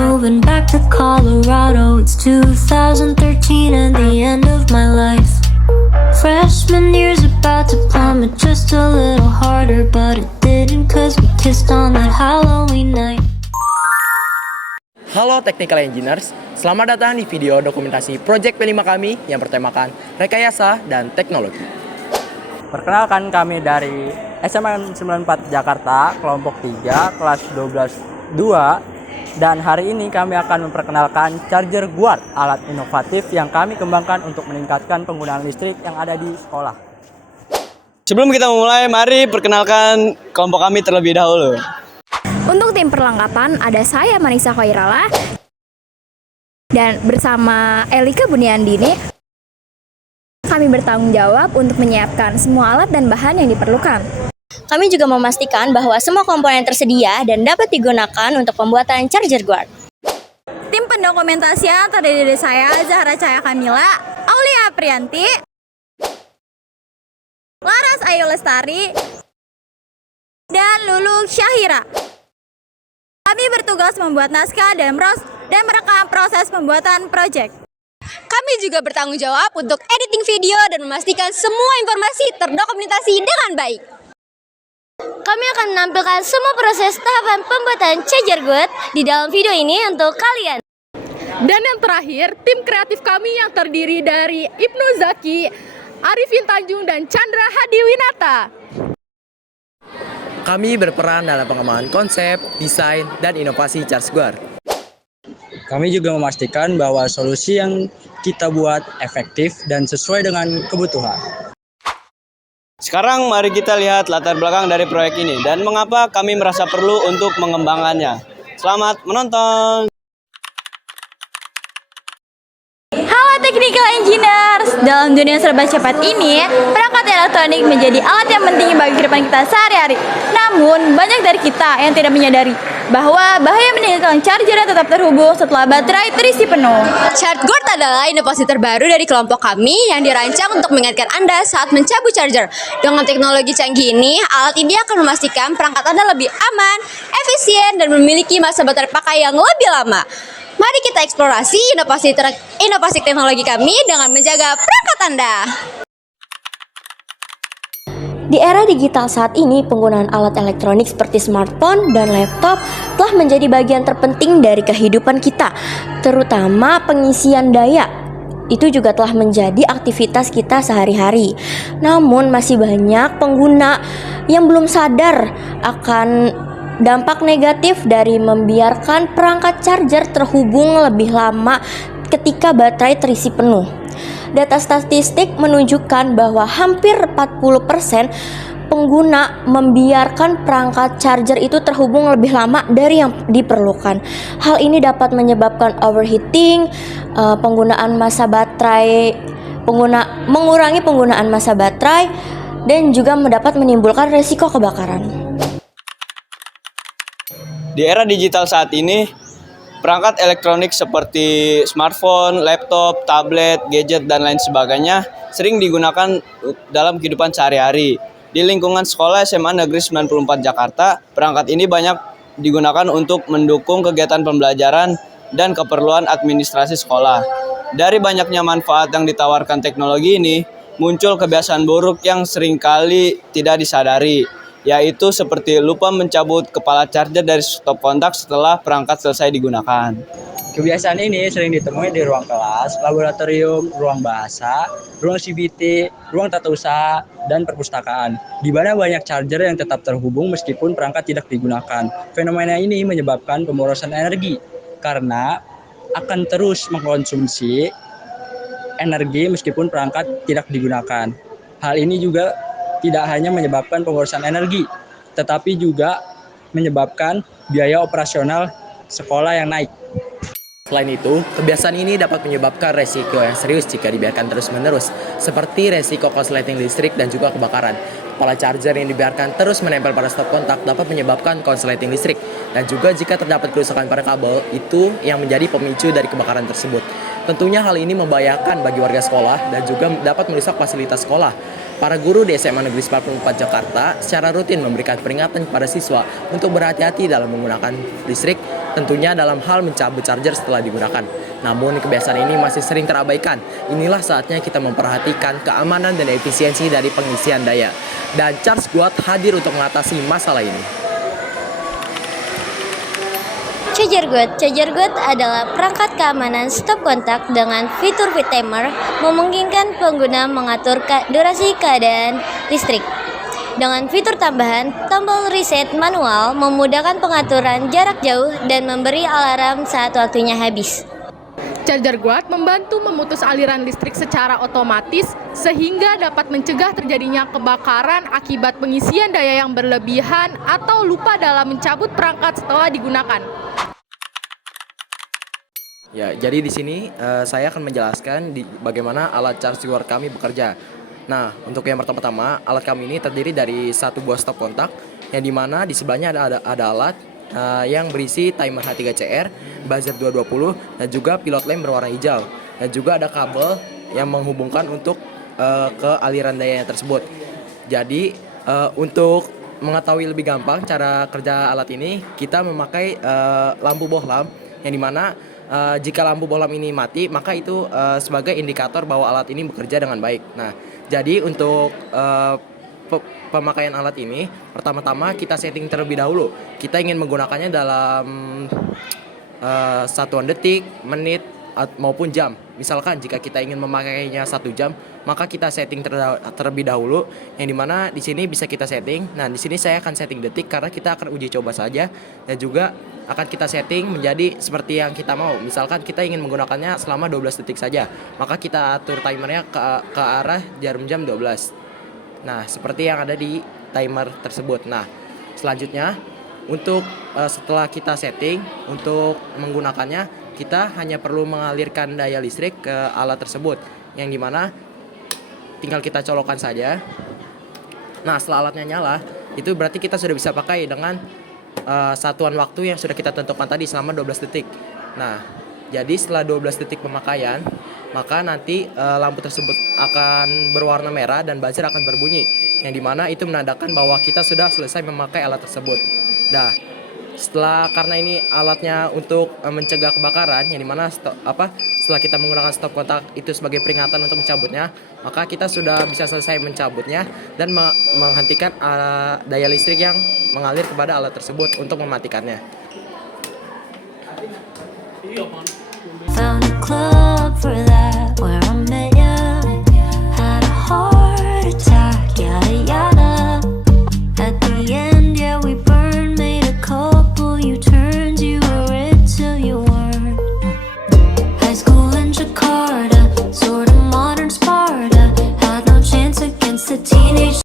moving back to Colorado. It's 2013 and the end of my life. Freshman year's about to plummet just a little harder, but it didn't cause we kissed on that Halloween night. Halo Technical Engineers, selamat datang di video dokumentasi Project P5 kami yang bertemakan rekayasa dan teknologi. Perkenalkan, kami dari SMA 94 Jakarta, kelompok 3, kelas 12-2. Dan hari ini kami akan memperkenalkan charger Guard, alat inovatif yang kami kembangkan untuk meningkatkan penggunaan listrik yang ada di sekolah. Sebelum kita memulai, mari perkenalkan kelompok kami terlebih dahulu. Untuk tim perlengkapan ada saya Manisa Khairala dan bersama Elika Buniandini kami bertanggung jawab untuk menyiapkan semua alat dan bahan yang diperlukan. Kami juga memastikan bahwa semua komponen tersedia dan dapat digunakan untuk pembuatan charger Guard. Tim pendokumentasian terdiri dari saya Zahra Cahaya Kamila, Aulia Aprianti, Laras Ayu Lestari, dan Lulu Syahira. Kami bertugas membuat naskah dan merekam proses pembuatan proyek. Kami juga bertanggung jawab untuk editing video dan memastikan semua informasi terdokumentasi dengan baik. Kami akan menampilkan semua proses tahapan pembuatan charger Guard di dalam video ini untuk kalian. Dan yang terakhir, tim kreatif kami yang terdiri dari Ibnu Zaki, Arifin Tanjung, dan Chandra Hadiwinata. Kami berperan dalam pengembangan konsep, desain, dan inovasi charger Guard. Kami juga memastikan bahwa solusi yang kita buat efektif dan sesuai dengan kebutuhan. Sekarang mari kita lihat latar belakang dari proyek ini dan mengapa kami merasa perlu untuk mengembangkannya. Selamat menonton! Halo Technical Engineers, dalam dunia serba cepat ini, perangkat elektronik menjadi alat yang penting bagi kehidupan kita sehari-hari. Namun, banyak dari kita yang tidak menyadari bahwa bahaya meninggalkan charger yang tetap terhubung setelah baterai terisi penuh. Charger Guard adalah inovasi terbaru dari kelompok kami yang dirancang untuk mengingatkan Anda saat mencabut charger. Dengan teknologi canggih ini, alat ini akan memastikan perangkat Anda lebih aman, efisien, dan memiliki masa baterai pakai yang lebih lama. Mari kita eksplorasi inovasi teknologi kami dengan menjaga perangkat Anda. Di era digital saat ini, penggunaan alat elektronik seperti smartphone dan laptop telah menjadi bagian terpenting dari kehidupan kita, terutama pengisian daya. Itu juga telah menjadi aktivitas kita sehari-hari. Namun masih banyak pengguna yang belum sadar akan dampak negatif dari membiarkan perangkat charger terhubung lebih lama ketika baterai terisi penuh. Data statistik menunjukkan bahwa hampir 40% pengguna membiarkan perangkat charger itu terhubung lebih lama dari yang diperlukan. Hal ini dapat menyebabkan overheating, mengurangi penggunaan masa baterai, dan juga dapat menimbulkan resiko kebakaran. Di era digital saat ini, perangkat elektronik seperti smartphone, laptop, tablet, gadget, dan lain sebagainya sering digunakan dalam kehidupan sehari-hari. Di lingkungan sekolah SMA Negeri 94 Jakarta, perangkat ini banyak digunakan untuk mendukung kegiatan pembelajaran dan keperluan administrasi sekolah. Dari banyaknya manfaat yang ditawarkan teknologi ini, muncul kebiasaan buruk yang seringkali tidak disadari, yaitu seperti lupa mencabut kepala charger dari stop kontak setelah perangkat selesai digunakan. Kebiasaan ini sering ditemui di ruang kelas, laboratorium, ruang bahasa, ruang CBT, ruang tata usaha, dan perpustakaan, di mana banyak charger yang tetap terhubung meskipun perangkat tidak digunakan. Fenomena ini menyebabkan pemborosan energi, karena akan terus mengkonsumsi energi meskipun perangkat tidak digunakan. Hal ini juga tidak hanya menyebabkan pemborosan energi, tetapi juga menyebabkan biaya operasional sekolah yang naik. Selain itu, kebiasaan ini dapat menyebabkan resiko yang serius jika dibiarkan terus-menerus, seperti resiko korsleting listrik dan juga kebakaran. Kepala charger yang dibiarkan terus menempel pada stop kontak dapat menyebabkan korsleting listrik, dan juga jika terdapat kerusakan pada kabel, itu yang menjadi pemicu dari kebakaran tersebut. Tentunya hal ini membahayakan bagi warga sekolah dan juga dapat merusak fasilitas sekolah. Para guru di SMA Negeri 94 Jakarta secara rutin memberikan peringatan kepada siswa untuk berhati-hati dalam menggunakan listrik tentunya dalam hal mencabut charger setelah digunakan. Namun kebiasaan ini masih sering terabaikan. Inilah saatnya kita memperhatikan keamanan dan efisiensi dari pengisian daya. Dan Charge Guard hadir untuk mengatasi masalah ini. Charger Guard adalah perangkat keamanan stop kontak dengan fitur fit timer, memungkinkan pengguna mengatur durasi keadaan listrik. Dengan fitur tambahan, tombol reset manual memudahkan pengaturan jarak jauh dan memberi alarm saat waktunya habis. Charger Guard membantu memutus aliran listrik secara otomatis sehingga dapat mencegah terjadinya kebakaran akibat pengisian daya yang berlebihan atau lupa dalam mencabut perangkat setelah digunakan. Ya, jadi di sini saya akan menjelaskan bagaimana alat Charge Guard kami bekerja. Nah, untuk yang pertama-tama, alat kami ini terdiri dari satu buah stop kontak, yang dimana di sebelahnya ada alat yang berisi timer H3CR, buzzer 220, dan juga pilot lamp berwarna hijau. Dan juga ada kabel yang menghubungkan untuk ke aliran daya tersebut. Jadi, untuk mengetahui lebih gampang cara kerja alat ini, kita memakai lampu bohlam, yang dimana jika lampu bohlam ini mati, maka itu sebagai indikator bahwa alat ini bekerja dengan baik. Nah, jadi untuk pemakaian alat ini, pertama-tama kita setting terlebih dahulu. Kita ingin menggunakannya dalam satuan detik, menit, maupun jam. Misalkan jika kita ingin memakainya 1 jam, maka kita setting terlebih dahulu, yang dimana di sini bisa kita setting. Nah, di sini saya akan setting detik karena kita akan uji coba saja, dan juga akan kita setting menjadi seperti yang kita mau. Misalkan kita ingin menggunakannya selama 12 detik saja, maka kita atur timernya ke arah jarum jam 12. Nah, seperti yang ada di timer tersebut. Nah, selanjutnya untuk setelah kita setting untuk menggunakannya, kita hanya perlu mengalirkan daya listrik ke alat tersebut, yang dimana tinggal kita colokkan saja. Nah, setelah alatnya nyala, itu berarti kita sudah bisa pakai dengan satuan waktu yang sudah kita tentukan tadi selama 12 detik. Nah, jadi setelah 12 detik pemakaian, maka nanti lampu tersebut akan berwarna merah dan buzzer akan berbunyi, yang dimana itu menandakan bahwa kita sudah selesai memakai alat tersebut. Nah, karena ini alatnya untuk mencegah kebakaran, yang dimana setelah kita menggunakan stop kontak itu sebagai peringatan untuk mencabutnya, maka kita sudah bisa selesai mencabutnya dan menghentikan daya listrik yang mengalir kepada alat tersebut untuk mematikannya. Found a club for that.